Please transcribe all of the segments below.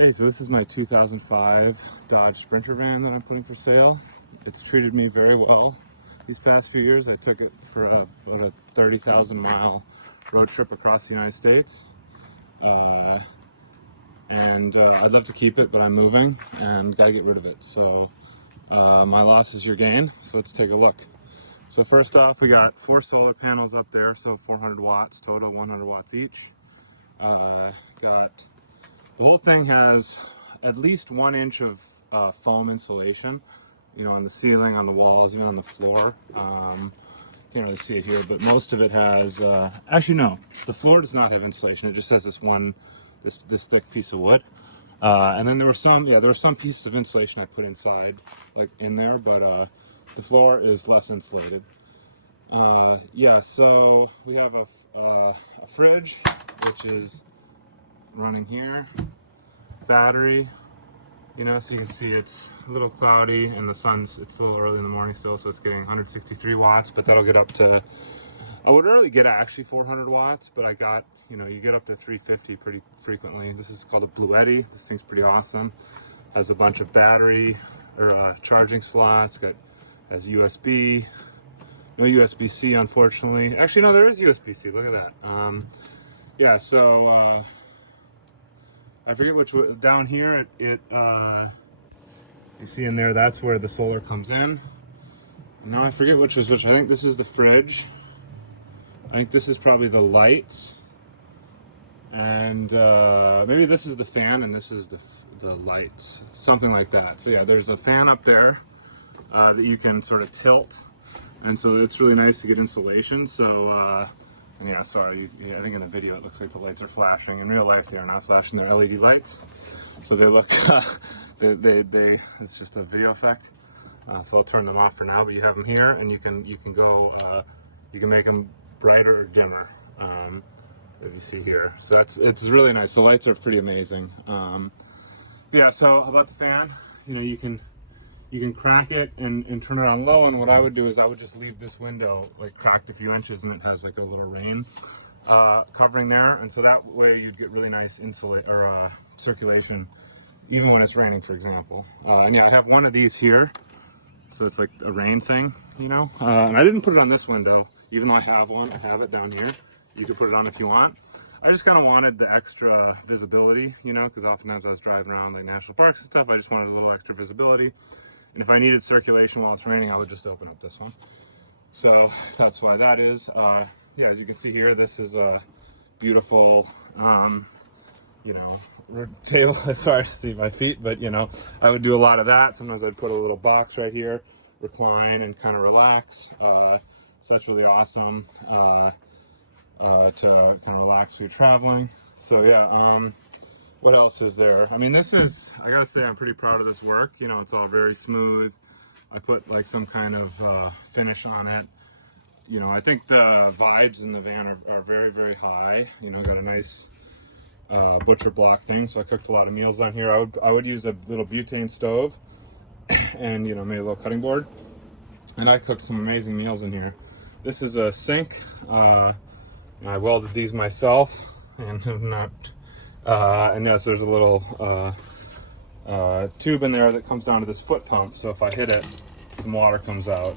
Hey, so this is my 2005 Dodge Sprinter van that I'm putting for sale. It's treated me very well these past few years. I took it for a 30,000 mile road trip across the United States. I'd love to keep it, but I'm moving and gotta get rid of it. So my loss is your gain. So let's take a look. So first off, we got 4 solar panels up there, so 400 watts total, 100 watts each. The whole thing has at least 1 inch of foam insulation, you know, on the ceiling, on the walls, even on the floor. Can't really see it here, but most of it has, actually no, the floor does not have insulation. It just has this thick piece of wood. And then there were some pieces of insulation I put inside, like in there, but the floor is less insulated. So we have a fridge, which is running here, battery, you know, so you can see it's a little cloudy and it's a little early in the morning still, so it's getting 163 watts, but that'll get up to, I would really get actually 400 watts, but I got, you know, you get up to 350 pretty frequently. This is called a Bluetti. This thing's pretty awesome. Has a bunch of battery or charging slots, has USB, no USB-C unfortunately. Actually no, there is USB-C, look at that. I forget which, down here, you see in there, that's where the solar comes in. Now I forget which was which. I think this is the fridge. I think this is probably the lights. And maybe this is the fan and this is the lights. Something like that. So yeah, there's a fan up there that you can sort of tilt. And so it's really nice to get insulation. So yeah, sorry, I think in the video it looks like the lights are flashing. In real life they are not flashing, they're LED lights. So they look, it's just a video effect. So I'll turn them off for now, but you have them here and you can make them brighter or dimmer, if you see here. So it's really nice. The lights are pretty amazing. Yeah, so about the fan, you know, you can crack it and turn it on low, and what I would do is I would just leave this window like cracked a few inches, and it has like a little rain covering there, and so that way you'd get really nice circulation even when it's raining, for example. And yeah, I have one of these here, so it's like a rain thing, you know. And I didn't put it on this window, even though I have one. I have it down here. You can put it on if you want. I just kind of wanted the extra visibility, you know, because oftentimes I was driving around like national parks and stuff. I just wanted a little extra visibility. And if I needed circulation while it's raining, I would just open up this one. So that's why that is. Yeah, as you can see here, this is a beautiful, you know, table. It's hard to see my feet, but you know, I would do a lot of that. Sometimes I'd put a little box right here, recline and kind of relax. So that's really awesome to kind of relax while you're traveling. So yeah. What else is there? I mean, I gotta say, I'm pretty proud of this work. You know, it's all very smooth. I put like some kind of finish on it. You know, I think the vibes in the van are very, very high. You know, got a nice butcher block thing. So I cooked a lot of meals on here. I would use a little butane stove and, you know, maybe a little cutting board. And I cooked some amazing meals in here. This is a sink. I welded these myself and have not... and yes, there's a little tube in there that comes down to this foot pump, so if I hit it, some water comes out,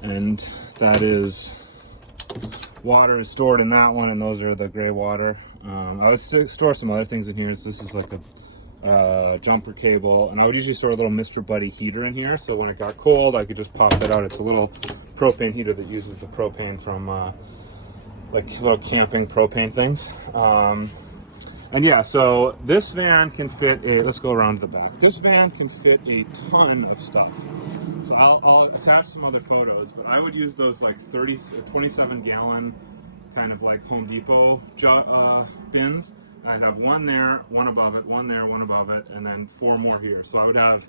and that is, water is stored in that one, and those are the gray water. I would store some other things in here. So this is like a jumper cable, and I would usually store a little Mr. Buddy heater in here, so when it got cold I could just pop that out. It's a little propane heater that uses the propane from like little camping propane things. And yeah, so this van can fit let's go around to the back. This van can fit a ton of stuff. So I'll attach some other photos, but I would use those like 27 gallon kind of like Home Depot bins. I'd have one there, one above it, one there, one above it, and then 4 more here. So I would have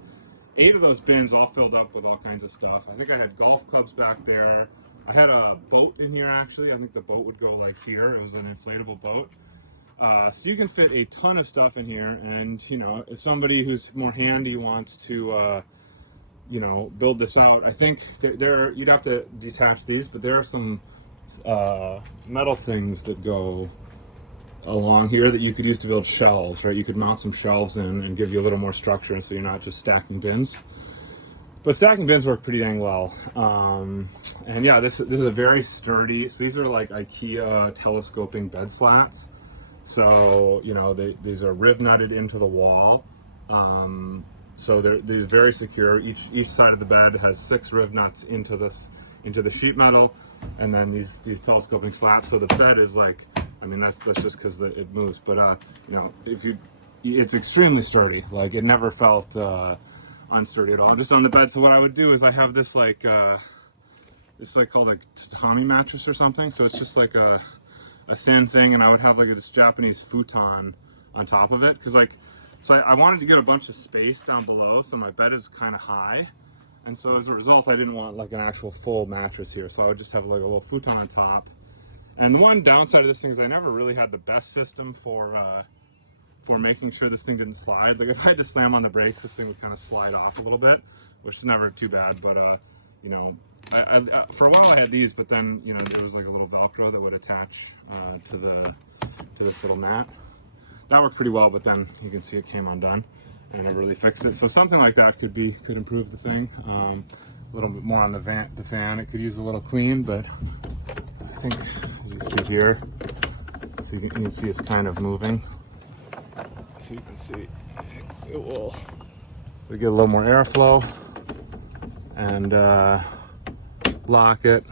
8 of those bins all filled up with all kinds of stuff. I think I had golf clubs back there. I had a boat in here actually. I think the boat would go like here. It was an inflatable boat. So you can fit a ton of stuff in here, and you know, if somebody who's more handy wants to, you know, build this out, I think you'd have to detach these, but there are some metal things that go along here that you could use to build shelves, right? You could mount some shelves in and give you a little more structure, and so you're not just stacking bins. But stacking bins work pretty dang well. And yeah, this is a very sturdy, so these are like IKEA telescoping bed slats. So, you know, these are riv nutted into the wall. So they're very secure. Each side of the bed has 6 riv nuts into the sheet metal, and then these telescoping slats. So the bed is like, I mean, that's just because it moves. But you know, it's extremely sturdy. Like, it never felt unsturdy at all. Just on the bed. So what I would do is I have this like it's like called a tatami mattress or something. So it's just like a thin thing, and I would have like this Japanese futon on top of it, because like, so I wanted to get a bunch of space down below, so my bed is kind of high, and so as a result I didn't want like an actual full mattress here, so I would just have like a little futon on top. And the one downside of this thing is I never really had the best system for making sure this thing didn't slide. Like, if I had to slam on the brakes, this thing would kind of slide off a little bit, which is never too bad. But you know, I for a while I had these, but then, you know, there was like a little Velcro that would attach to this little mat. That worked pretty well, but then you can see it came undone, and it really fixed it. So something like that could improve the thing. A little bit more on the fan. It could use a little clean, but I think, as you see here, so you can see it's kind of moving. So you can see it will get a little more airflow, and lock it.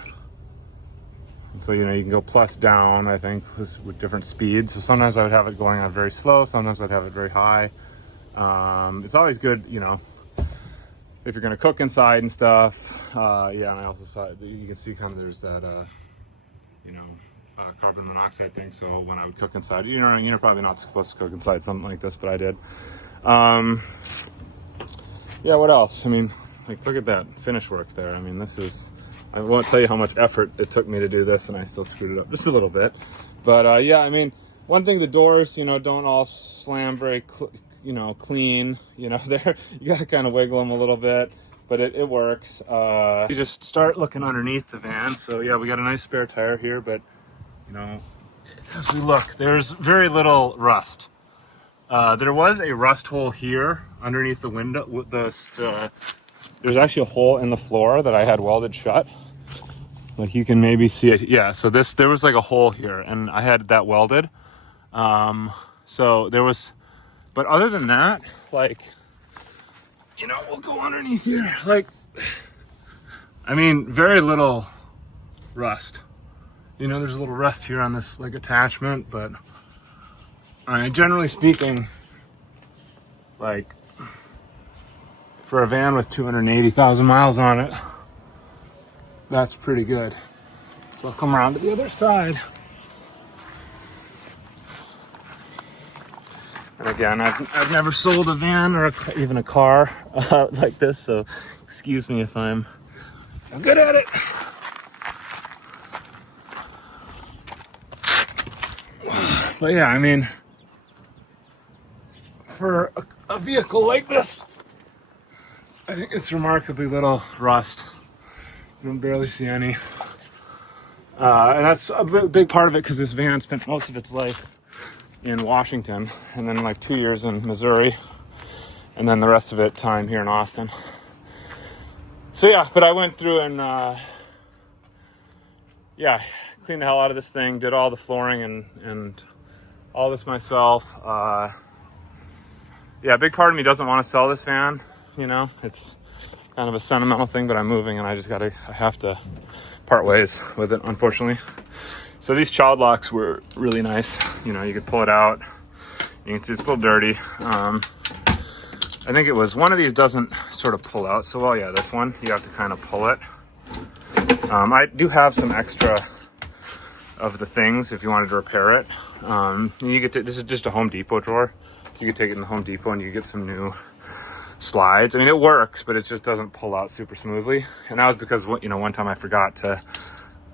And so, you know, you can go plus down, I think, with different speeds. So sometimes I would have it going on very slow, sometimes I'd have it very high. It's always good, you know, if you're gonna cook inside and stuff. Yeah, and I also saw, you can see kind of there's that you know, carbon monoxide thing. So when I would cook inside, you're probably not supposed to cook inside something like this, but I did. Yeah, what else? I mean, like, look at that finish work there. I mean, I won't tell you how much effort it took me to do this, and I still screwed it up just a little bit. But yeah, I mean, one thing, the doors, you know, don't all slam very clean. You know, you gotta kind of wiggle them a little bit, but it works. You just start looking underneath the van. So yeah, we got a nice spare tire here, but, you know, as we look, there's very little rust. There was a rust hole here underneath the window. There's actually a hole in the floor that I had welded shut. Like, you can maybe see it. Yeah, so there was like a hole here, and I had that welded. So there was, but other than that, like, you know, we'll go underneath here. Like, I mean, very little rust. You know, there's a little rust here on this like attachment, but generally speaking, like, for a van with 280,000 miles on it, that's pretty good. So I'll come around to the other side. And again, I've never sold a van or even a car like this, so excuse me if I'm good at it. But yeah, I mean, for a vehicle like this, I think it's remarkably little rust. You don't barely see any. And that's a big part of it, because this van spent most of its life in Washington, and then like 2 years in Missouri, and then the rest of it time here in Austin. So yeah, but I went through and yeah, cleaned the hell out of this thing, did all the flooring and all this myself. Yeah, a big part of me doesn't want to sell this van. You know, it's kind of a sentimental thing, but I'm moving, and I have to part ways with it, unfortunately. So these child locks were really nice. You know, you could pull it out. You can see it's a little dirty. I think it was one of these doesn't sort of pull out so well. Yeah, this one, you have to kind of pull it. I do have some extra of the things if you wanted to repair it. This is just a Home Depot drawer. So you could take it in the Home Depot and you get some new slides. I mean, it works, but it just doesn't pull out super smoothly. And that was because, you know, one time I forgot to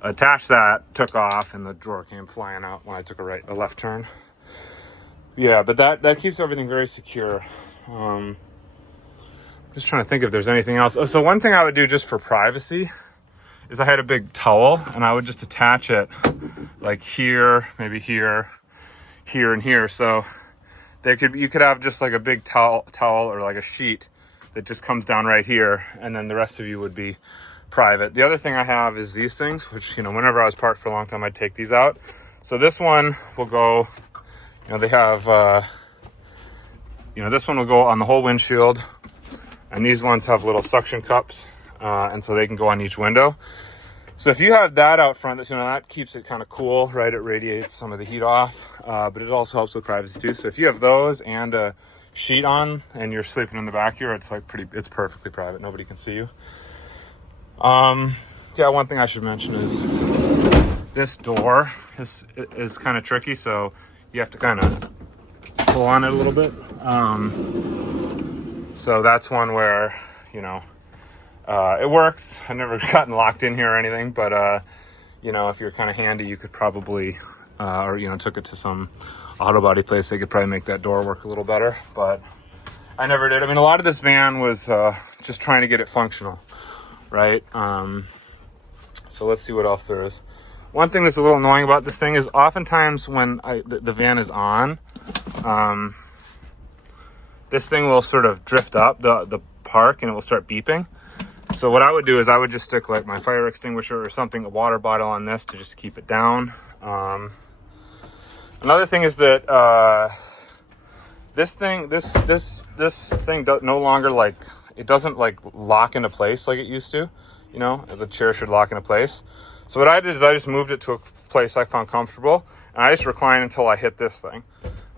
attach that, took off, and the drawer came flying out when I took a left turn. Yeah, but that keeps everything very secure. Just trying to think if there's anything else. So one thing I would do just for privacy is I had a big towel, and I would just attach it like here, maybe here, here and here. So you could have just like a big towel or like a sheet that just comes down right here, and then the rest of you would be private. The other thing I have is these things, which, you know, whenever I was parked for a long time, I'd take these out. So this one will go, you know, they have, you know, this one will go on the whole windshield, and these ones have little suction cups, and so they can go on each window. So if you have that out front, you know, that keeps it kind of cool, right? It radiates some of the heat off, but it also helps with privacy too. So if you have those and a sheet on and you're sleeping in the back here, it's like it's perfectly private. Nobody can see you. Yeah, one thing I should mention is this door is kind of tricky, so you have to kind of pull on it a little bit. So that's one where, you know, it works. I've never gotten locked in here or anything, but you know, if you're kind of handy, you could probably, or, you know, took it to some auto body place, they could probably make that door work a little better, but I never did. I mean, a lot of this van was just trying to get it functional, right? So let's see what else there is. One thing that's a little annoying about this thing is oftentimes when the van is on, this thing will sort of drift up the park and it will start beeping. So what I would do is I would just stick like my fire extinguisher or something, a water bottle on this to just keep it down. Another thing is that this thing no longer, like, it doesn't like lock into place like it used to. You know, the chair should lock into place. So what I did is I just moved it to a place I found comfortable, and I just recline until I hit this thing.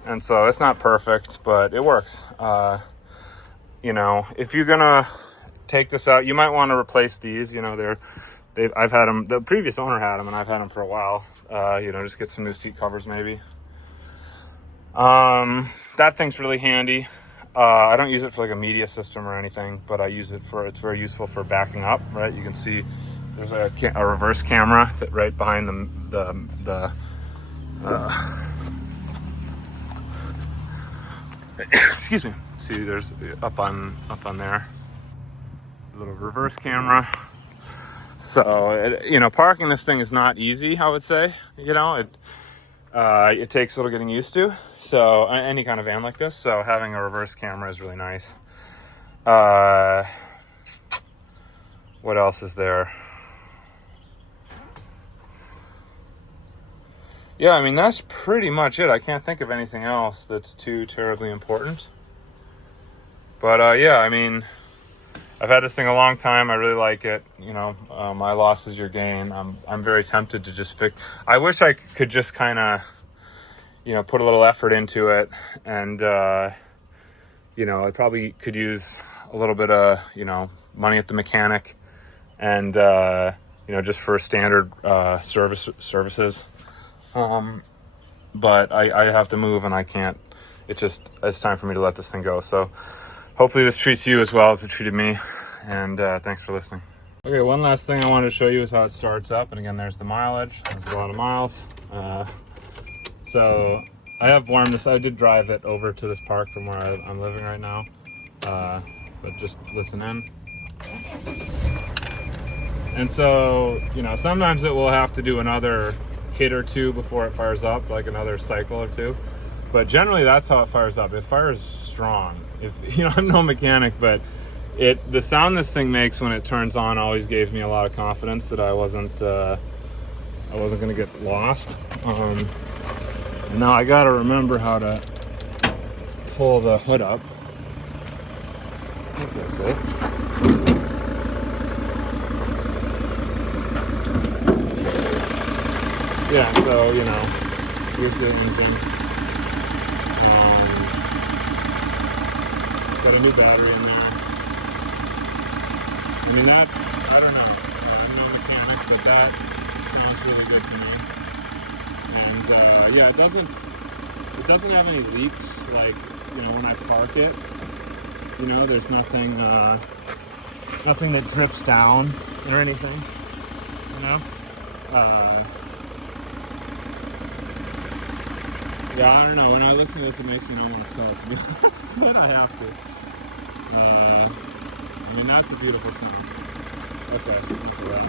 And so it's not perfect, but it works. You know, if you're gonna take this out, you might want to replace these. You know, I've had them. The previous owner had them, and I've had them for a while. You know, just get some new seat covers maybe. That thing's really handy. I don't use it for like a media system or anything, but I use it it's very useful for backing up, right? You can see there's a reverse camera right behind the excuse me. See, there's up on there, a little reverse camera. So, you know, parking this thing is not easy, I would say. You know, it takes a little getting used to. So any kind of van like this, so having a reverse camera is really nice. What else is there? Yeah, I mean, that's pretty much it. I can't think of anything else that's too terribly important. But yeah, I mean, I've had this thing a long time. I really like it. You know, my loss is your gain. I'm very tempted to just fix. I wish I could just kind of, you know, put a little effort into it, and you know, I probably could use a little bit of, you know, money at the mechanic, and you know, just for standard services. But I have to move, and I can't. It's time for me to let this thing go. So hopefully this treats you as well as it treated me, and thanks for listening. Okay, one last thing I wanted to show you is how it starts up, and again, there's the mileage. This is a lot of miles. So I have warmed this. I did drive it over to this park from where I'm living right now, but just listen in. And so, you know, sometimes it will have to do another hit or two before it fires up, like another cycle or two. But generally, that's how it fires up. It fires strong. If you know, I'm no mechanic, but the sound this thing makes when it turns on always gave me a lot of confidence that I wasn't going to get lost. Now I got to remember how to pull the hood up. I think that's it. Yeah, so, you know, here's the engine. Got a new battery in there. I mean, that, I don't know. I'm no mechanic, but that sounds really good to me. And yeah, it doesn't have any leaks, like, you know, when I park it. You know, there's nothing that drips down or anything, you know? Yeah, I don't know. When I listen to this, it makes me not want to sell it, to be honest, but I have to. I mean, that's a beautiful sound. Okay, enough of that.